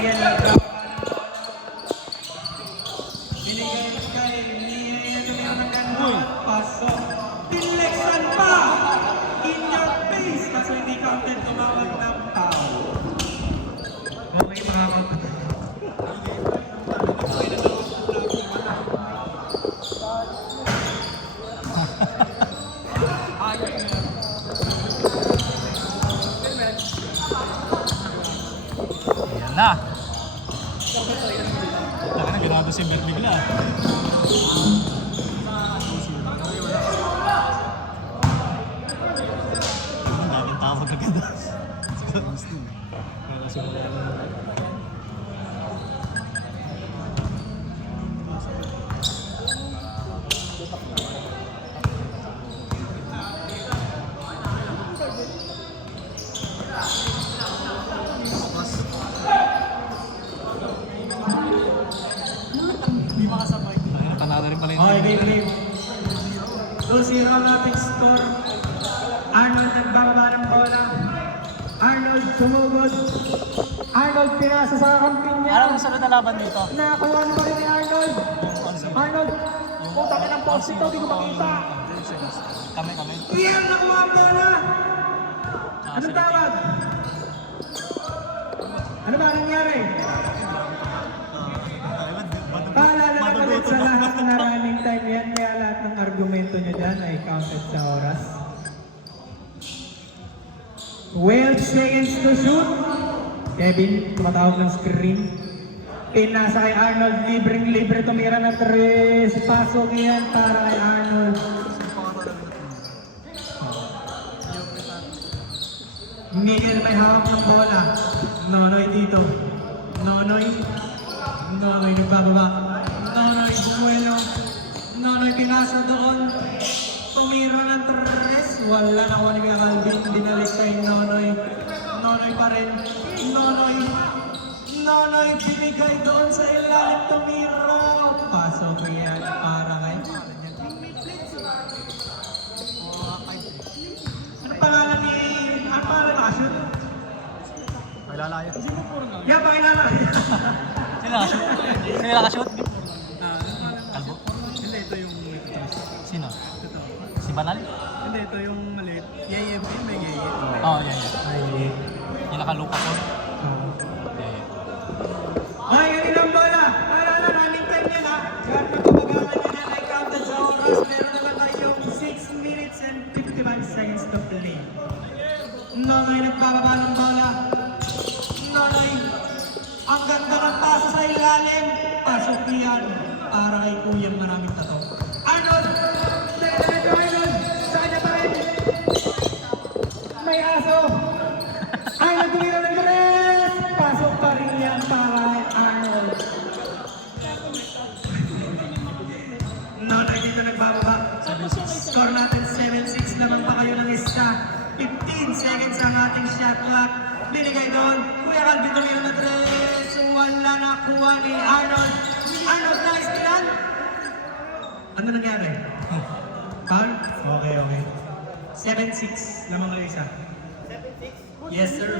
Miguel nagbabago. Binigay kay Miguel ng ganda. Pasok. Pinleksan pa! In your face! Kaso hindi counted, tumawag ng foul. Okay, mga kapatid. Ayan na. Taka na, ganado si Mer bigla. Ang daming tawag agad. Hindi makasabay. Ay, panalo rin pala yun. Okay, game. 2-0 nating score. Arnold nagbababa ng bola. Arnold tumugod. Arnold pinasa sa kampin niya. Anong sunod na laban dito? Nakakuha na ba rin ni Arnold? Arnold, putang ng post ito, di ko makita. Kami. Pierre nakuha ang bola. Anong tawag? Ano ba nangyari? Paalala lang ulit sa lahat na running time yan, kaya lahat ng argumento nyo dyan ay counted sa oras. 12 seconds to shoot. Kevin, tumatawag ng screen. Pinasa kay Arnold, libreng-libre tumira na 3. Pasok yan para kay Arnold. Miguel may hawak ng bola. Nonoy dito. Nonoy nagbababa. Nonoy bumuelo. Nonoy pinasa doon. Tumira ng 3. Wala na kuha ni Kuya Calvin. Dinalik kay Nonoy. Nonoy pa rin. Nonoy binigay doon sa ilalim. Tumira. Pasok yan para kay ano pangalan ni... Ano pangalan nakashoot? Paglalaya. Yan, pakilala. Sino nakashoot? Sino nakashoot? Kalbo? Hindi, ito yung Sino? ito. Si Banal? Hindi, ito yung maliit. Yeye, may yeye. Oo, yan. Yung nakalupa ko. Okay, ganun ang bola. Paalala, running time yan ha. Kahit magpapagalan nyo yan ay counted sa oras. Meron naman kayong 6 minutes and 55 seconds to play. Nonoy nagbababa ng bola. Nonoy, ang ganda ng paso sa ilalim. Pasok yan para kay Kuyang maraming tato. Arnold! Arnold! Sa kanya pa rin! May aso! Arnold tumira ng tres! Pasok pa rin yan para kay Arnold. Nonoy dito nagbababa. Score natin 7-6 lamang pa kayo ng isa. 15 seconds ang ating shot clock. Binigay doon. Kuya Calvin tumira ng tres. Wala nakuha ni Arnold. Arnold, nice tiran. Ano nangyari? Foul? Okay. 7-6 lamang kayo isa. Yes, sir.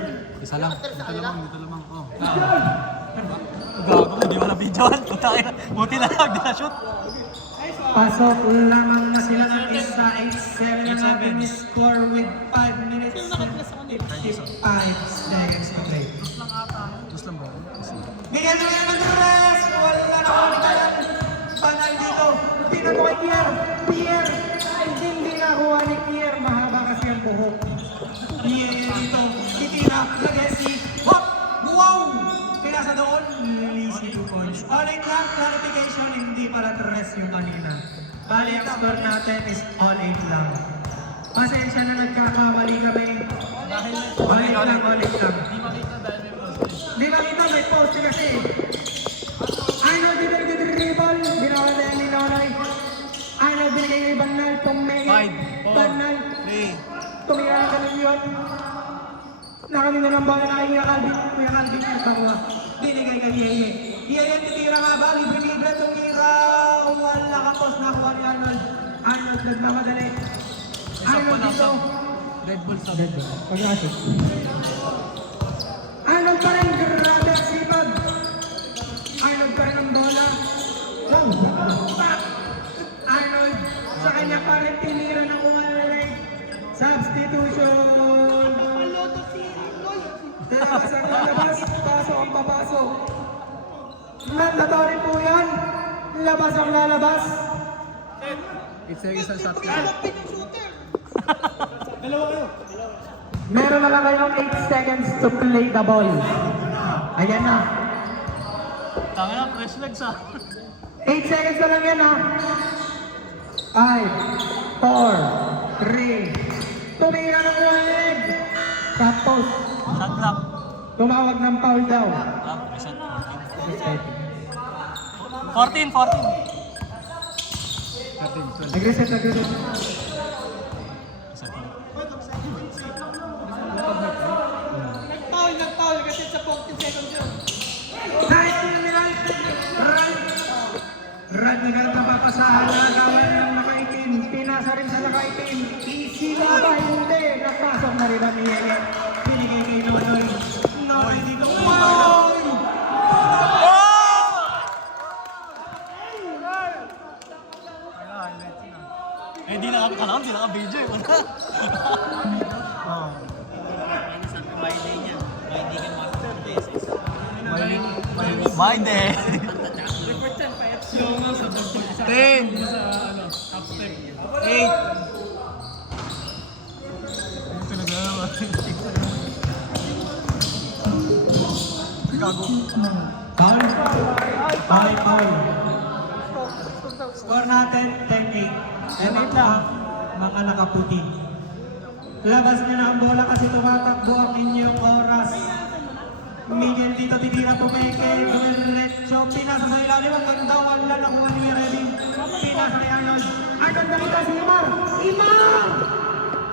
Isa lang. Dito lamang. Oh. Gago, hindi wala videoan. Buti na lang, di na-shoot. Pasok lamang na sila ng isa. 8-7 ang ating score with 5 minutes and 55 seconds to play. Just lang bro. Miguel Rivera ng tres! Wala na kami kayan. Panay dito. Tingnan mo kay Pierre. Pierre! Hindi nakuha ni Pierre. Mahaba kasi ang buhok. Pierre dito. Itira. Lagesi. Hop! Wow! Pinasa doon. Lisi 2 points. All-in lang. Clarification. Hindi pala tres yung kanina. Bali, ang score natin is all-in lang. Pasensya na nagkakamali kami. All-in lang. Di makita, may post kasi. Arnold dinag-dribble, binawa na ni Nonoy. Arnold binigay kay Banal, Pumegay. 5, 4, Banal, 3. tumira ka ng yun. Nakamin na ng bola na kay Kuya Calvin. Kuya Calvin, nagbakuha. Binigay kay Yeye. Yeye, titira nga ba? Libre-libre, tumira. Wala ka post, nakuha ni Arnold. Arnold, nagmamadali. Arnold dito. Red Bull sa Pag-asip. Arnold pa rin, grabe ang sipag. Mandatory po yan. Labas ang lalabas. 8 seconds sa shot clock. Meron na lang kayong 8 seconds to play the ball. Ayan na. Tanga na, fresh legs ah. 8 seconds na lang yan ha. 5, 4, 3. Tumira ng one leg. Tapos, Shot clock. tumawag ng foul daw. Ah, may shot. 14, 14. 13, 12. Aggressive, aggressive. Isa din. Nag-foul kasi sa 14 seconds yun. Kahit nilal, Rad na ganang napapasahan na agawan ng nakaitim. Pinasa rin sa nakaitim. Easy na ba? Hindi. Napasok na rin ang Yeye. Binigay kay Nonoy. Nonoy dito. Wow! Eh, di na kami, di na ka-video eh. Wala. Mind eh. 10! 8! Gago. Foul. Foul. Score natin 10-8. 10-8 lang. Mga nakaputi. Labas niyo na ang bola kasi tumatakbo ang inyong oras. Miguel dito titira pumeke. Dumiretso. Pinasa sa ilalim. Ang ganda. Wala nakuha ni Meredi. Pinasa ni Arnold. Arnold nakita si Imar. Imar!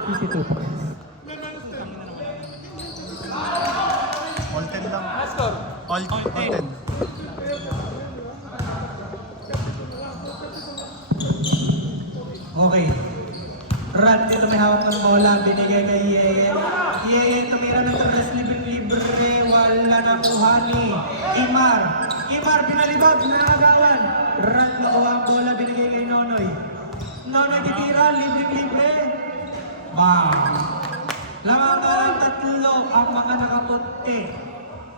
52 points. All 10 lang. All 10. Okay. Rad dito may hawak ng bola. Binigay kay Yeye. Yeye tumira ng tres libre. Wala nakuha ni Imar. Imar pinalibag na nakagawan. Rad nakuha ang bola. Binigay kay Nonoy. Nonoy titira. Libre. Bang! Lamang na lang tatlo ang mga nakaputi.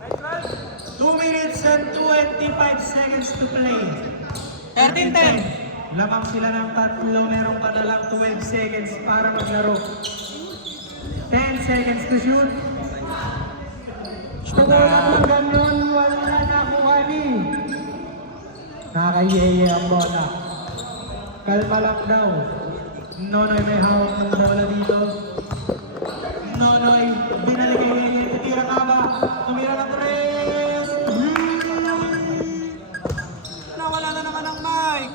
2 minutes and 25 seconds to play. 13-10. Lamang sila ng tatlo, meron pa na lang 12 seconds para maglaro. 10 seconds to shoot. Tumulak ng ganun, wala nakuha ni. Nakayeye ang bola. Kalma lang daw. Nonoy may hawak ng bola dito. Nonoy, binalik kay Yeye. Titira ka ba? Tumira ng tres. Nawala na naman ang mic.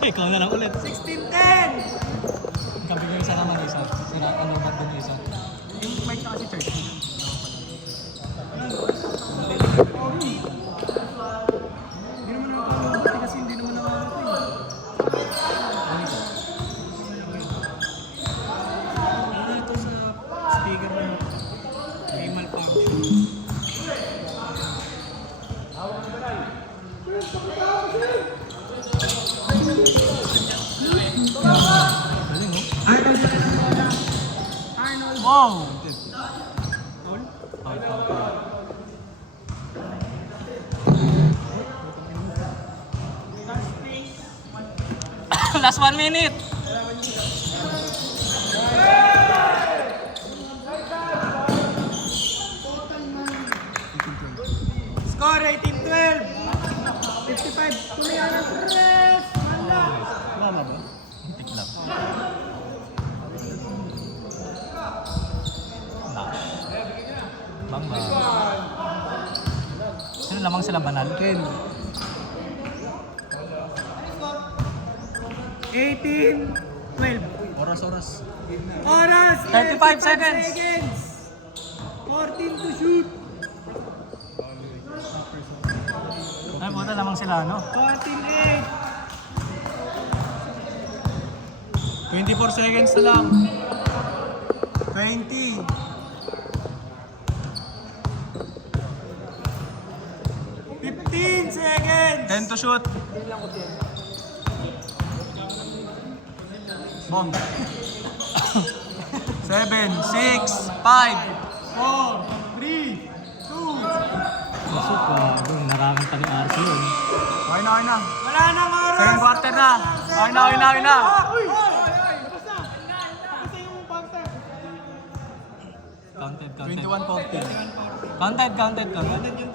Ikaw na lang ulit. 16-10! Kabi ko isa naman isa. Sira ka naman din isa. Yung mic na kasi church. Hindi naman ako kasi hindi naman ako ito sa speaker mo. May malfunction. Arnold na lang ang bola. Wow! Foul? Last 1 minute. Score 18-12. 55. Tumira ng tres. Wala. Tama ba? Tik lang. Lash. Bang ba? Sino lamang sila banal? 10. 18-12. Oras. Oras! 35 seconds. 14 to shoot. Ay, buta lamang sila, no? 14-8. 24 seconds na lang. 20. 15 seconds. 10 to shoot. Bomb. 7, 6, 5. 4, 3, 2. Masuk, naraming pa ni Arce yun. Okay na, okay na. Wala nang oras. Second quarter na. Okay na, okay na, okay na. Uy! Counted, counted. 21-14. Counted, counted, counted. Yung